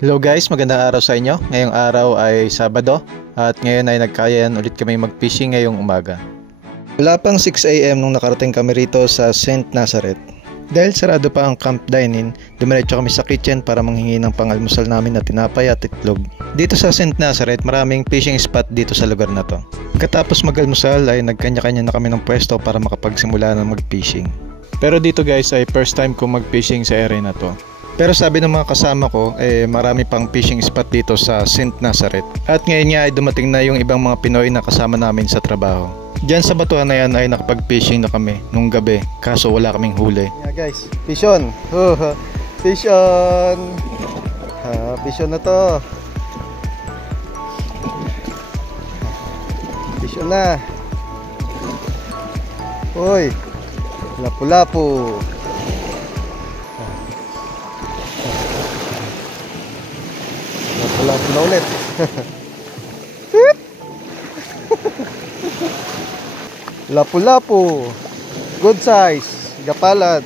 Hello guys, magandang araw sa inyo. Ngayong araw ay Sabado at ngayon ay nagkayan ulit kami mag-fishing ngayong umaga. Wala pang 6 AM nung nakarating kami rito sa St. Nazareth. Dahil sarado pa ang camp dining, dumiretso kami sa kitchen para manghingi ng pangalmusal namin na tinapay at itlog. Dito sa St. Nazareth, maraming fishing spot dito sa lugar na to. Katapos mag-almusal ay nagkanya-kanya na kami ng pwesto para makapagsimula ng mag-fishing. Pero dito guys ay first time ko mag-fishing sa area na to. Pero sabi ng mga kasama ko, marami pang fishing spot dito sa St. Nazareth. At ngayon nga ay dumating na yung ibang mga Pinoy na kasama namin sa trabaho. Diyan sa batuhan na yan ay nakapag-fishing na kami nung gabi, kaso wala kaming huli. Yeah guys, fish on! Fish on! Fish on na to! Fish on na! Uy! Lapu-lapu! Lapu-lapu na ulit! Lapu-lapu! Good size! Gapalad!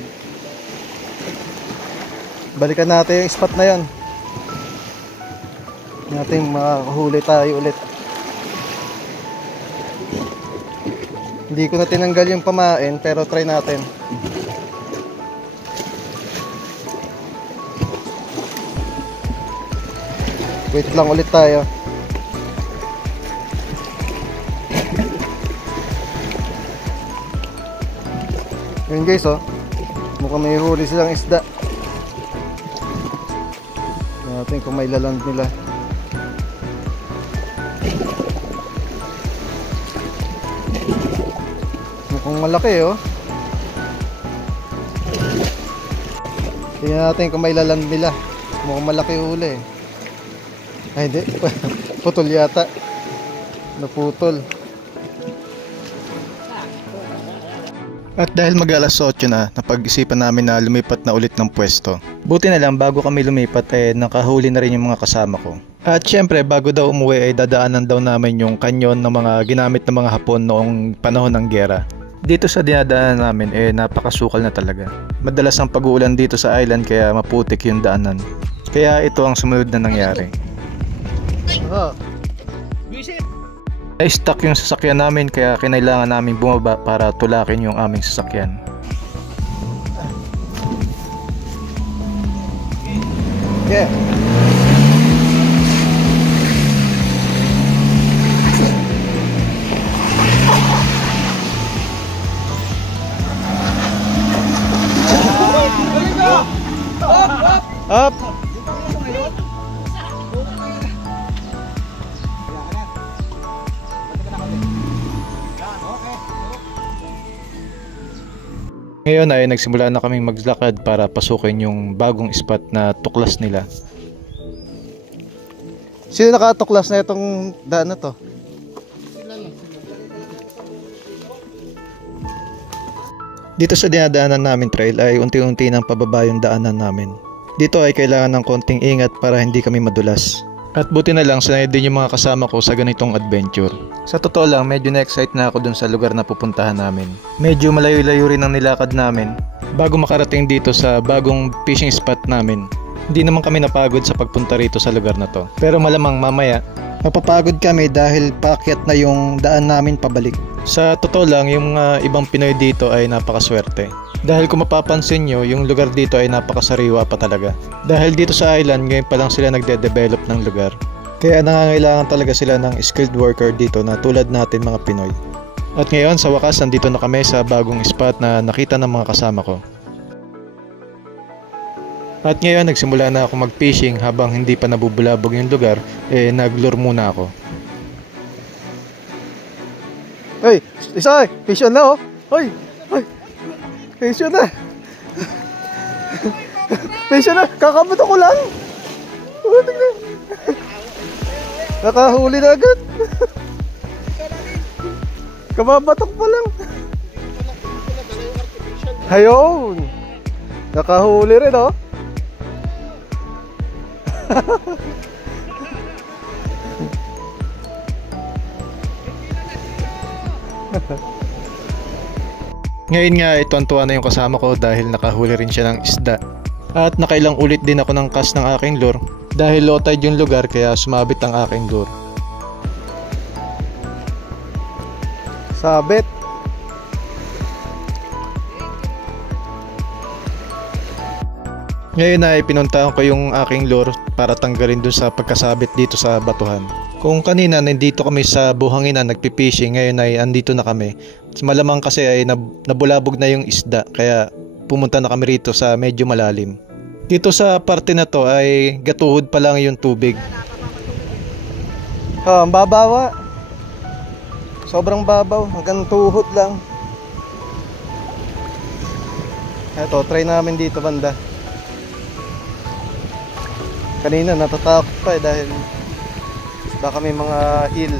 Balikan natin yung spot na yan. Natin makahuli tayo ulit. Hindi ko na tinanggal yung pamain pero try natin. Wait lang ulit tayo. Yun guys oh. Mukhang may huli silang isda. Natin kung may laland nila. Mukhang malaki oh. Tingnan natin kung may laland nila. Mukhang malaki huli. Ay hindi, putol yata. Naputol. At dahil mag-alas 8 na, napag-isipan namin na lumipat na ulit ng pwesto. Buti na lang bago kami lumipat nakahuli na rin yung mga kasama ko. At syempre bago daw umuwi ay dadaanan daw namin yung kanyon ng mga ginamit ng mga Hapon noong panahon ng giyera. Dito sa dinadaanan namin napakasukal na talaga. Madalas ang pag-uulan dito sa island kaya maputik yung daanan. Kaya ito ang sumunod na nangyari. Na-stuck yung sasakyan namin kaya kinailangan namin bumaba para tulakin yung aming sasakyan. Yeah. Up. Ngayon ay nagsimula na kaming maglakad para pasukin yung bagong spot na tuklas nila. Sino nakatuklas na itong daan na to? Dito sa dinadaanan namin trail ay unti-unti nang pababa yung daanan namin. Dito ay kailangan ng konting ingat para hindi kami madulas. At buti na lang sanay din yung mga kasama ko sa ganitong adventure. Sa totoo lang medyo na-excite na ako dun sa lugar na pupuntahan namin. Medyo malayo-layo rin ang nilakad namin bago makarating dito sa bagong fishing spot namin. Hindi naman kami napagod sa pagpunta rito sa lugar na to. Pero malamang mamaya mapapagod kami dahil paakyat na yung daan namin pabalik. Sa totoo lang yung ibang Pinoy dito ay napakaswerte. Dahil kung mapapansin nyo, yung lugar dito ay napakasariwa pa talaga. Dahil dito sa island, ngayon pa lang sila nagde-develop ng lugar. Kaya nangangailangan talaga sila ng skilled worker dito na tulad natin mga Pinoy. At ngayon, sa wakas, nandito na kami sa bagong spot na nakita ng mga kasama ko. At ngayon, nagsimula na ako mag-fishing habang hindi pa nabubulabog yung lugar, nag-lure muna ako. Hey! Isa! Fish on na oh! Hoy! Fish on na! Fish on na! Kakabato ko lang! Oh, tignan! Nakahuli na agad! Kababatok pa lang! Ayun! Nakahuli rin oh! Ngayon nga ay tuwan-tuwa na yung kasama ko dahil nakahuli rin siya ng isda. At nakailang ulit din ako ng cast ng aking lure Dahil low tide yung lugar kaya sumabit ang aking lure. Sabit. Ngayon ay pinuntahan ko yung aking lure para tanggalin dun sa pagkasabit dito sa batuhan. Kung kanina nandito kami sa buhanginan nagpipishing, ngayon ay andito na kami. Malamang kasi ay nabulabog na yung isda kaya pumunta na kami rito sa medyo malalim. Dito sa parte na to ay gatuhod pa lang yung tubig. Ang babawa. Sobrang babaw, hanggang tuhod lang. Eto, try namin dito banda. Kanina natatakot pa dahil baka may mga eel.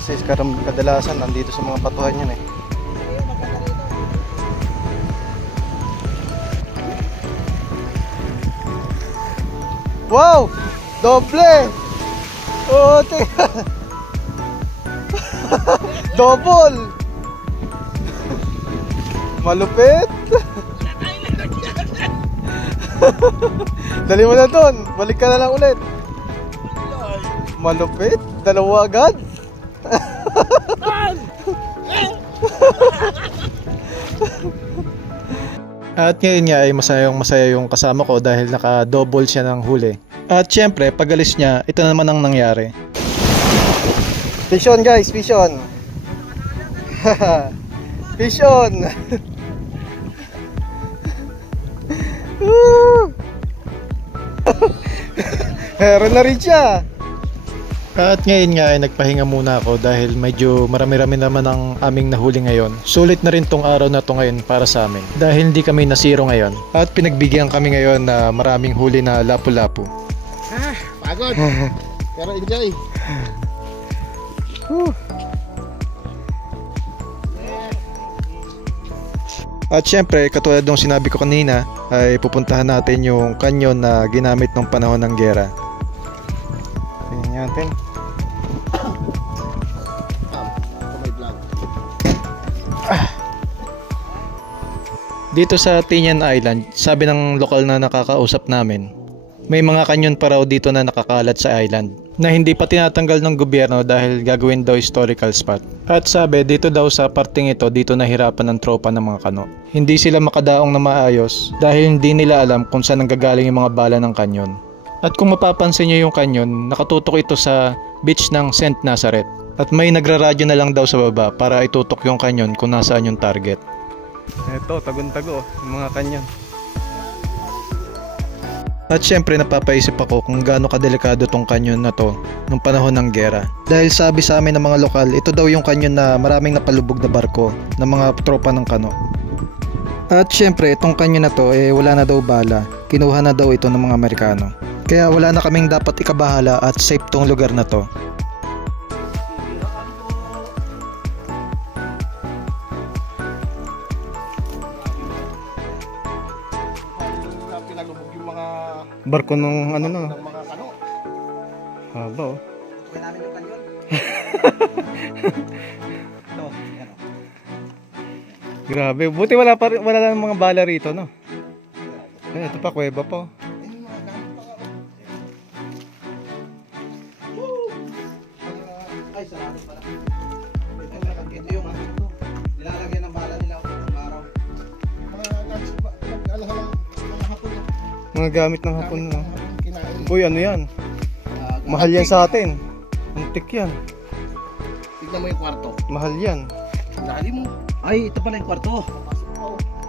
Kasi kadalasan nandito sa mga batuhan yun eh. Wow! Doble! Oo, teka! Double! Malupit! Dali mo na doon, balik ka na lang ulit. Malupit, dalawa agad. At ngayon nga ay masaya yung kasama ko dahil naka-double siya ng huli. At syempre, pag alis niya, ito naman ang nangyari. Fish on guys, fish on. Fish on. Meron na rin siya. At ngayon nga ay nagpahinga muna ako dahil medyo marami-rami naman ang aming nahuli ngayon. Sulit na rin tong araw na to ngayon para sa amin dahil hindi kami nasiro ngayon. At pinagbigyan kami ngayon na maraming huli na lapu-lapu. Pagod. Pero enjoy. At syempre, katulad ng sinabi ko kanina, ay pupuntahan natin yung kanyon na ginamit ng panahon ng giyera. Tingnan natin. Dito sa Tinian Island, sabi ng lokal na nakakausap namin, may mga kanyon pa raw dito na nakakalat sa island na hindi pa tinatanggal ng gobyerno dahil gagawin daw historical spot. At sabi dito daw sa parting ito, dito nahirapan ng tropa ng mga kano. Hindi sila makadaong na maayos dahil hindi nila alam kung saan nanggagaling yung mga bala ng kanyon. At kung mapapansin nyo yung kanyon, nakatutok ito sa beach ng St. Nazareth. At may nagraradyo na lang daw sa baba para itutok yung kanyon kung nasaan yung target. Ito, tagun-tago yung mga kanyon. At syempre napapaisip ako kung gaano kadelikado tong kanyon na to nung panahon ng giyera. Dahil sabi sa amin ng mga lokal, ito daw yung kanyon na maraming napalubog na barko ng mga tropa ng kano. At syempre itong kanyon na to wala na daw bala, kinuha na daw ito ng mga Amerikano. Kaya wala na kaming dapat ikabahala at safe tong lugar na to. Barko nung ano na. Haba oh. Grabe, buti wala lang mga bala rito, no? Ito pa, kuweba pa. Ay, sarado pala. Ito yung nilalagyan ng bala nila ng araw. Mga gamit ng hapon na. Uy, ano yan? Mahal yan sa atin. Antik yan. Tignan mo yung kwarto. Mahal yan. Dali mo. Ay, ito pala yung kwarto.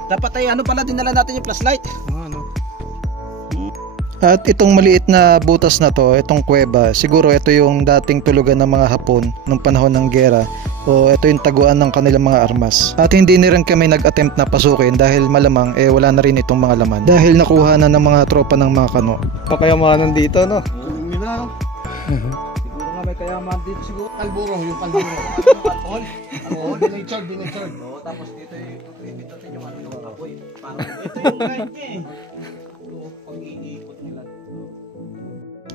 Dapat ay ano pala, dinala natin yung flashlight. Ano? At itong maliit na butas na to, itong kuweba, siguro ito yung dating tulugan ng mga Hapon nung panahon ng giyera o ito yung taguan ng kanilang mga armas. At hindi na rin kami nag-attempt na pasukin dahil malamang wala na rin itong mga laman dahil nakuha na ng mga tropa ng mga kano. Pakayamanan dito, no? Siguro nga may kayaman dito siguro. Kalburo, yung kalburo. Alcohol? Alcohol, dinatured. Oo, tapos dito ito yung ano yung apoy. Parang ito yung guide niya eh. Pag-iikot nila.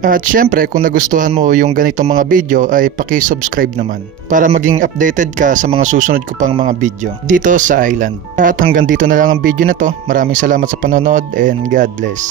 At syempre kung nagustuhan mo yung ganitong mga video ay paki-subscribe naman para maging updated ka sa mga susunod ko pang mga video dito sa island. At hanggang dito na lang ang video na to. Maraming salamat sa panonood and God bless.